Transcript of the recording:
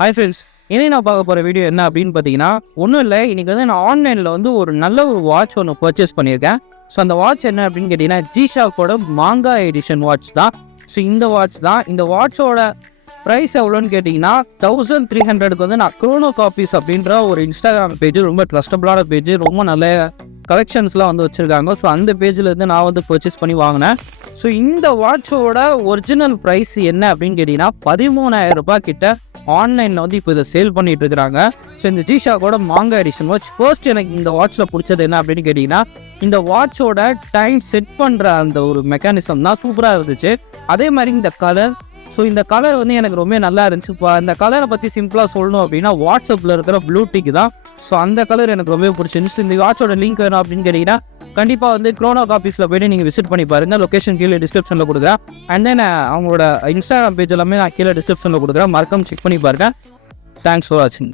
Hi friends, இனி நான் பார்க்க போகிற வீடியோ என்ன அப்படின்னு பார்த்தீங்கன்னா, ஒன்றும் இல்லை. இன்றைக்கி வந்து நான் ஆன்லைனில் வந்து ஒரு நல்ல ஒரு வாட்ச் ஒன்று பர்ச்சேஸ் பண்ணியிருக்கேன். ஸோ அந்த வாட்ச் என்ன அப்படின்னு கேட்டிங்கன்னா, ஜிஷாக்கோட மாங்கா எடிஷன் வாட்ச் தான். ஸோ இந்த வாட்ச் தான். இந்த வாட்சோட ப்ரைஸ் எவ்வளோன்னு கேட்டிங்கன்னா 1300க்கு வந்து நான் க்ரோனோ காப்பீஸ் அப்படின்ற ஒரு இன்ஸ்டாகிராம் பேஜ், ரொம்ப ட்ரஸ்டபுளான பேஜ், ரொம்ப நல்ல கலெக்ஷன்ஸ்லாம் வந்து வச்சுருக்காங்க. ஸோ அந்த பேஜ்லேருந்து நான் வந்து பர்ச்சேஸ் பண்ணி வாங்கினேன். ஸோ இந்த வாட்சோட ஒரிஜினல் ப்ரைஸ் என்ன அப்படின்னு கேட்டிங்கன்னா 13,000 ரூபாய் கிட்ட ஆன்லைனில் வந்து இப்போ இதை சேல் பண்ணிட்டு இருக்கிறாங்க. ஸோ இந்த ஜிஷாக்கோட மாங்கா எடிஷன் வாட்ச். ஃபர்ஸ்ட் எனக்கு இந்த வாட்சில் பிடிச்சது என்ன அப்படின்னு கேட்டிங்கன்னா, இந்த வாட்சோட டைம் செட் பண்ணுற அந்த ஒரு மெக்கானிசம் தான் சூப்பராக இருந்துச்சு. அதே மாதிரி இந்த கலர். ஸோ இந்த கலர் வந்து எனக்கு ரொம்ப நல்லா இருந்துச்சு. இப்போ அந்த கலரை பற்றி சிம்பிளாக சொல்லணும் அப்படின்னா, வாட்ஸ்அப்பில் இருக்கிற ப்ளூடிக் தான். ஸோ அந்த கலர் எனக்கு ரொம்ப பிடிச்சிருந்துச்சு. இந்த வாட்சோட லிங்க் வேணும் அப்படின்னு கேட்டிங்கன்னா, கண்டிப்பாக வந்து க்ரோனோ காப்பீஸில் போய்ட்டு நீங்கள் விசிட் பண்ணி பாருங்கள். லொக்கேஷன் கீழே டிஸ்கிரிப்ஷனில் கொடுக்குறேன். அண்ட் தென் அவங்களோட இன்ஸ்டாகிராம் பேஜ் எல்லாமே நான் கீழே டிஸ்கிரிப்ஷனில் கொடுக்குறேன். மறக்காம செக் பண்ணி பாருங்கள். தேங்க்ஸ் ஃபார் வாட்சிங்.